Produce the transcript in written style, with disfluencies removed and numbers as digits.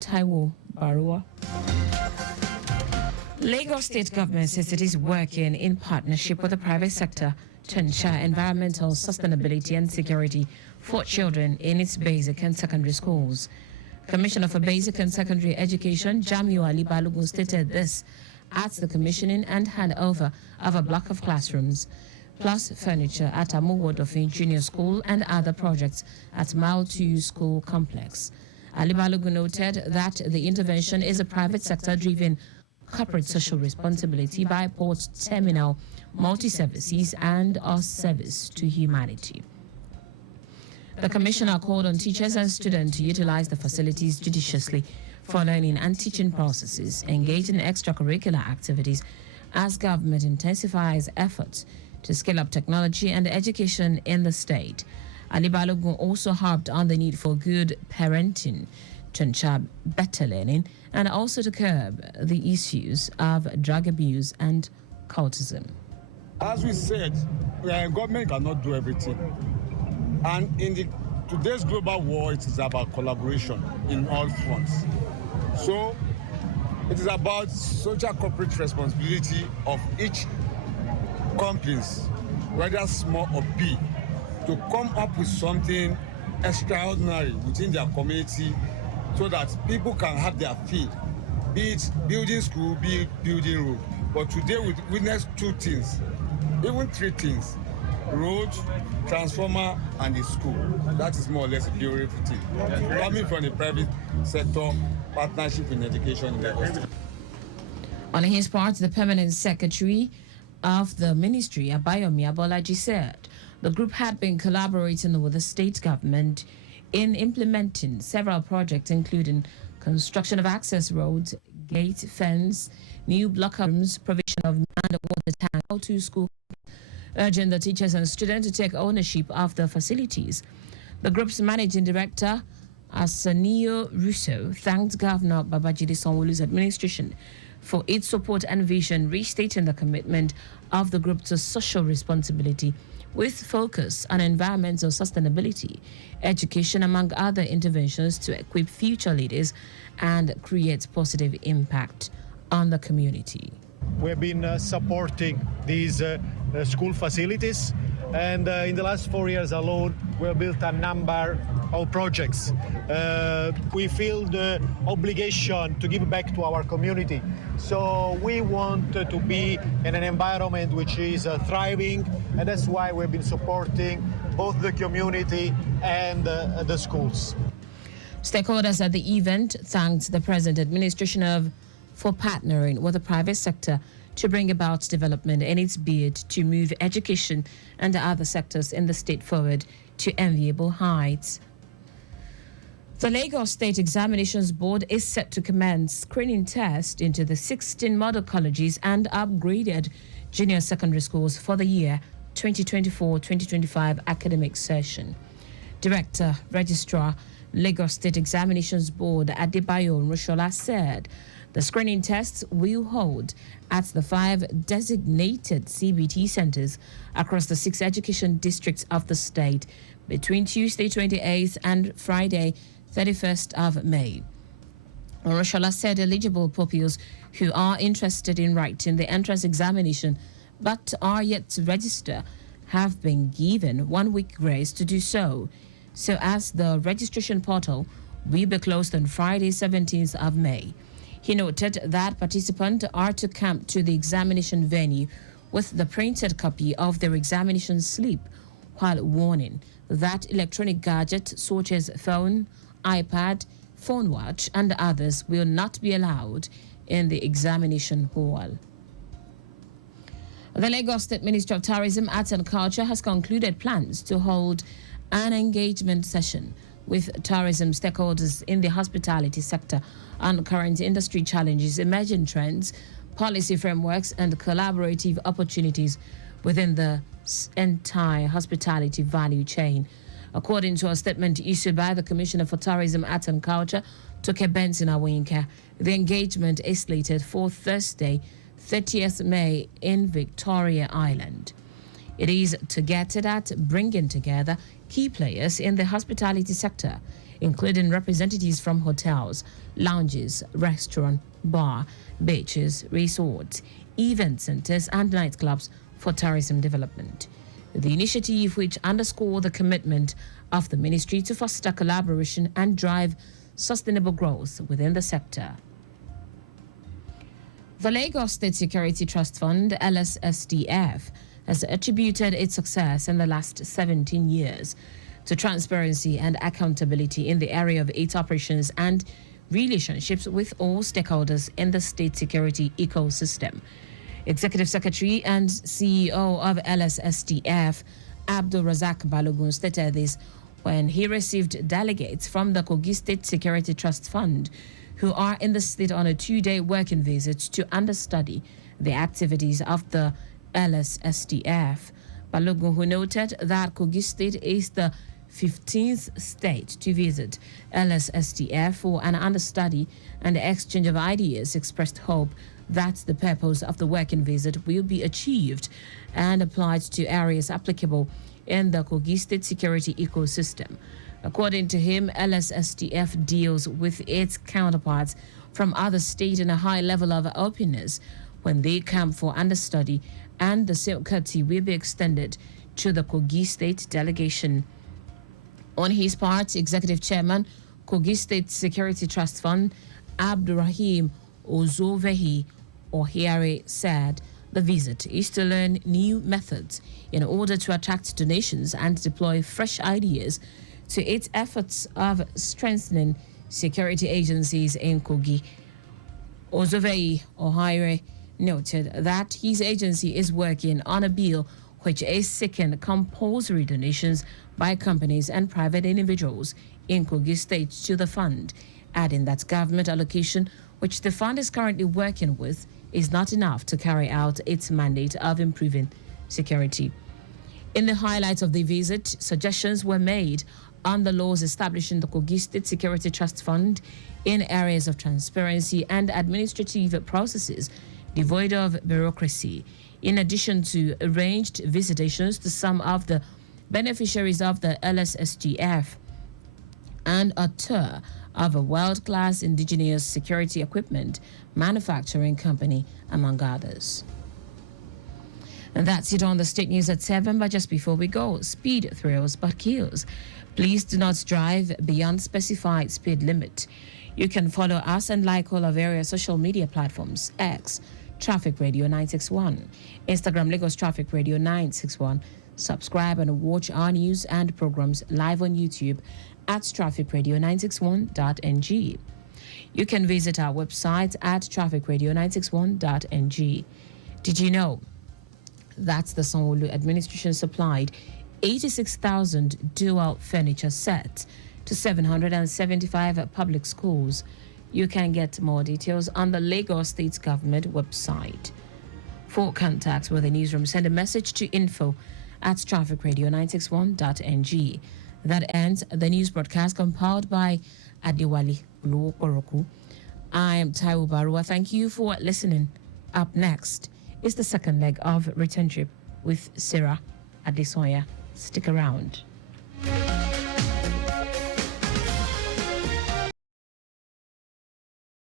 Taiwo Baruwa. Lagos State government says it is working in partnership with the private sector to ensure environmental sustainability and security for children in its basic and secondary schools. Commissioner for Basic and Secondary Education, Jamiu Ali Balogun, stated this at the commissioning and handover of a block of classrooms, plus furniture at Amuwodofin Junior School and other projects at Mile 2 School Complex. Ali Balogun noted that the intervention is a private sector-driven corporate social responsibility by Port Terminal Multi-Services and a service to humanity. The commissioner called on teachers and students to utilize the facilities judiciously for learning and teaching processes, engage in extracurricular activities as government intensifies efforts to scale up technology and education in the state. Ali Balogun also harped on the need for good parenting to ensure better learning and also to curb the issues of drug abuse and cultism. As we said, government cannot do everything. And in today's global war, it is about collaboration in all fronts. So it is about social corporate responsibility of each companies, whether small or big, to come up with something extraordinary within their community so that people can have their field, be it building school, be it building road. But today we witness two things, even three things: road, transformer, and the school. That is more or less a beautiful thing. Coming from the private sector, partnership in education in Lagos. On his part, the permanent secretary of the ministry, Abayomi Abolaji, said the group had been collaborating with the state government in implementing several projects, including construction of access roads, gate fence, new block rooms, provision of underwater tank to school, urging the teachers and students to take ownership of the facilities. The group's managing director, Asanio Russo, thanked Governor Babajide Sanwo-Olu's administration for its support and vision, restating the commitment of the group to social responsibility with focus on environmental sustainability, education, among other interventions to equip future leaders and create positive impact on the community. We've been supporting these school facilities, and in the last 4 years alone, we've built a number of projects. We feel the obligation to give back to our community. So we want to be in an environment which is thriving, and that's why we've been supporting both the community and the schools. Stakeholders at the event thanked the present administration for partnering with the private sector to bring about development in its bid to move education and other sectors in the state forward to enviable heights. The Lagos State Examinations Board is set to commence screening tests into the 16 model colleges and upgraded junior secondary schools for the year 2024-2025 academic session. Director, Registrar, Lagos State Examinations Board Adebayo Rushola said the screening tests will hold at the 5 designated CBT centers across the 6 education districts of the state between Tuesday 28th and Friday 31st of May. Rushola said eligible pupils who are interested in writing the entrance examination but are yet to register have been given 1 week grace to do so, as the registration portal will be closed on Friday 17th of May. He noted that participants are to come to the examination venue with the printed copy of their examination slip, while warning that electronic gadgets such as phone, iPad, phone watch, and others will not be allowed in the examination hall. The Lagos State Ministry of Tourism, Arts and Culture has concluded plans to hold an engagement session with tourism stakeholders in the hospitality sector on current industry challenges, emerging trends, policy frameworks, and collaborative opportunities within the entire hospitality value chain. According to a statement issued by the Commissioner for Tourism, Arts and Culture, Toke Benson Awinka, the engagement is slated for Thursday, 30th May in Victoria Island. It is targeted at bringing together key players in the hospitality sector, including representatives from hotels, lounges, restaurant, bar, beaches, resorts, event centers, and nightclubs for tourism development. The initiative, which underscored the commitment of the ministry to foster collaboration and drive sustainable growth within the sector. The Lagos State Security Trust Fund, LSSDF, has attributed its success in the last 17 years to transparency and accountability in the area of its operations and relationships with all stakeholders in the state security ecosystem. Executive Secretary and CEO of LSSDF, Abdul Razak Balogun, stated this when he received delegates from the Kogi State Security Trust Fund who are in the state on a 2-day working visit to understudy the activities of the LSSDF. Balogun, who noted that Kogi State is the 15th state to visit LSSDF for an understudy and exchange of ideas, expressed hope that the purpose of the working visit will be achieved and applied to areas applicable in the Kogi State security ecosystem. According to him, LSSDF deals with its counterparts from other states in a high level of openness when they come for understudy, and the same courtesy will be extended to the Kogi State delegation. On his part, Executive Chairman, Kogi State Security Trust Fund, Abdurrahim Ozovehi Ohiare, said the visit is to learn new methods in order to attract donations and deploy fresh ideas to its efforts of strengthening security agencies in Kogi. Ozovei Ohiare noted that his agency is working on a bill which is seeking compulsory donations by companies and private individuals in Kogi State to the fund, adding that government allocation, which the fund is currently working with, is not enough to carry out its mandate of improving security. In the highlights of the visit, suggestions were made on the laws establishing the Kogi State Security Trust Fund in areas of transparency and administrative processes devoid of bureaucracy, in addition to arranged visitations to some of the beneficiaries of the LSSDF and a tour of a world-class indigenous security equipment manufacturing company, among others. And that's it on the State News at 7. But just before we go, speed thrills but kills. Please do not drive beyond specified speed limit. You can follow us and like all our various social media platforms: X, Traffic Radio 961, Instagram, Lagos Traffic Radio 961. Subscribe and watch our news and programs live on YouTube at trafficradio961.ng. You can visit our website at trafficradio961.ng. Did you know that the Sanwo-Olu administration supplied 86,000 dual furniture sets to 775 public schools? You can get more details on the Lagos State Government website. For contacts with the newsroom, send a message to info@trafficradio961.ng. That ends the news broadcast compiled by Adewale Oluokoroku. I am Taiwo Baruwa. Thank you for listening. Up next is the second leg of Return Trip with Sarah Adesoya. Stick around.